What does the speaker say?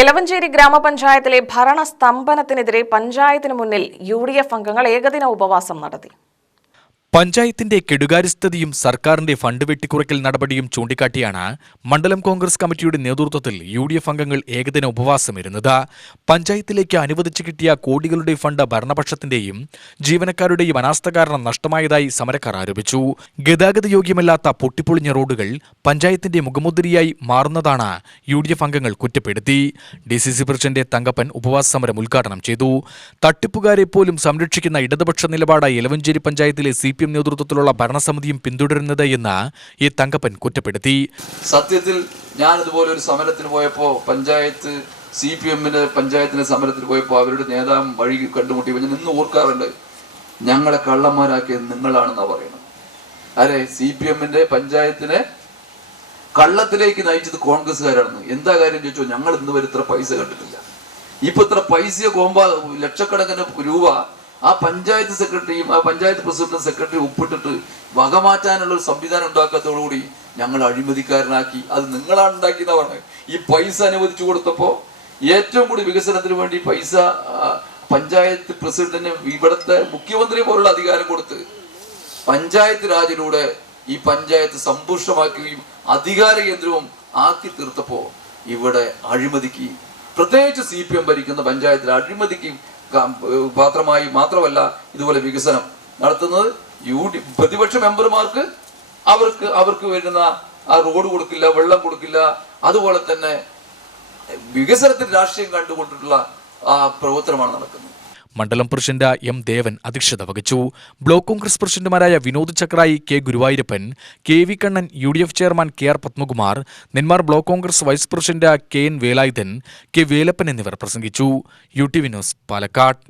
എലവഞ്ചേരി ഗ്രാമപഞ്ചായത്തിലെ ഭരണസ്തംഭനത്തിനെതിരെ പഞ്ചായത്തിന് മുന്നിൽ യുഡിഎഫ് അംഗങ്ങൾ ഏകദിന ഉപവാസം നടത്തി. പഞ്ചായത്തിന്റെ കെടുകാര്യസ്ഥതയും സർക്കാരിന്റെ ഫണ്ട് വെട്ടിക്കുറയ്ക്കൽ നടപടിയും ചൂണ്ടിക്കാട്ടിയാണ് മണ്ഡലം കോൺഗ്രസ് കമ്മിറ്റിയുടെ നേതൃത്വത്തിൽ യുഡിഎഫ് അംഗങ്ങൾ ഏകദിന ഉപവാസമിരുന്നത്. പഞ്ചായത്തിലേക്ക് അനുവദിച്ചു കിട്ടിയ കോടികളുടെ ഫണ്ട് ഭരണപക്ഷത്തിന്റെയും ജീവനക്കാരുടെയും അനാസ്ഥ കാരണം നഷ്ടമായതായി സമരക്കാർ ആരോപിച്ചു. ഗതാഗതയോഗ്യമല്ലാത്ത പൊട്ടിപ്പൊളിഞ്ഞ റോഡുകൾ പഞ്ചായത്തിന്റെ മുഖമുദ്രയായി മാറുന്നതാണ് യുഡിഎഫ് അംഗങ്ങൾ കുറ്റപ്പെടുത്തി. ഡിസിസി പ്രസിഡന്റ് തങ്കപ്പൻ ഉപവാസ സമരം ഉദ്ഘാടനം ചെയ്തു. തട്ടിപ്പുകാരെ പോലും സംരക്ഷിക്കുന്ന ഇടതുപക്ഷ നിലപാടായി എലവഞ്ചേരി പഞ്ചായത്തിലെ CPM നേതൃത്വത്തിലുള്ള ഭരണസമിതിയും പിന്തുടരുന്നത് എന്ന് ഈ തങ്കപ്പൻ കുറ്റപ്പെടുത്തി. സത്യത്തിൽ ഞാൻ ഇതുപോലെ ഒരു സമരത്തിന് പോയപ്പോൾ പഞ്ചായത്ത് CPMന്റെ പഞ്ചായത്തിന്റെ സമരത്തിന് പോയപ്പോൾ അവരുടെ നേതാവ് വഴി കണ്ടുമുട്ടി ഞാൻ ഇന്ന് ഓർക്കാറുണ്ട്, ഞങ്ങളെ കള്ളന്മാരാക്കിയത് നിങ്ങളാണെന്നാ പറയുന്നത്. അരെ CPMന്റെ പഞ്ചായത്തിനെ കള്ളത്തിലേക്ക് നയിച്ചത് കോൺഗ്രസ്സുകാരാണെന്ന്. എന്താ കാര്യം ചോദിച്ചോ, ഞങ്ങൾ ഇന്ന് വരെ ഇത്ര പൈസ കണ്ടിട്ടില്ല. ഇപ്പൊ ഇത്ര പൈസ ലക്ഷക്കണക്കിന് രൂപ ആ പഞ്ചായത്ത് സെക്രട്ടറിയും ആ പഞ്ചായത്ത് പ്രസിഡന്റും സെക്രട്ടറിയും ഒപ്പിട്ടിട്ട് വകമാറ്റാനുള്ള ഒരു സംവിധാനം ഉണ്ടാക്കാത്തതോടുകൂടി ഞങ്ങൾ അഴിമതിക്കാരനാക്കി. അത് നിങ്ങളാണ് ഉണ്ടാക്കിയതാണ്. ഈ പൈസ അനുവദിച്ചു കൊടുത്തപ്പോ ഏറ്റവും കൂടി വികസനത്തിന് വേണ്ടി പൈസ പഞ്ചായത്ത് പ്രസിഡന്റിന് ഇവിടുത്തെ മുഖ്യമന്ത്രി പോലുള്ള അധികാരം കൊടുത്ത് പഞ്ചായത്ത് രാജിലൂടെ ഈ പഞ്ചായത്ത് സമ്പുഷ്ടമാക്കുകയും അധികാര കേന്ദ്രവും ആക്കി തീർത്തപ്പോ ഇവിടെ അഴിമതിക്ക്, പ്രത്യേകിച്ച് CPM ഭരിക്കുന്ന പഞ്ചായത്തിൽ അഴിമതിക്ക് പാത്രമായി മാത്രമല്ല ഇതുപോലെ വികസനം നടത്തുന്നത് പ്രതിപക്ഷ മെമ്പർമാർക്ക് അവർക്ക് വരുന്ന ആ റോഡ് കൊടുക്കില്ല, വെള്ളം കൊടുക്കില്ല. അതുപോലെ തന്നെ വികസനത്തിൽ രാഷ്ട്രീയം കണ്ടുകൊണ്ടിട്ടുള്ള ആ പ്രവർത്തനമാണ് നടക്കുന്നത്. മണ്ഡലം പ്രസിഡന്റ് M. ദേവൻ അധ്യക്ഷത വഹിച്ചു. ബ്ലോക്ക് കോൺഗ്രസ് പ്രസിഡന്റുമാരായ Vinod Chakrayi, K. Guruvayurappan, KV Kannan, UDF chairman KR Padmakumar, Nenmara block Congress vice president KN Velayudhan, K. Velappan എന്നിവർ പ്രസംഗിച്ചു. UTV news, Palakkad.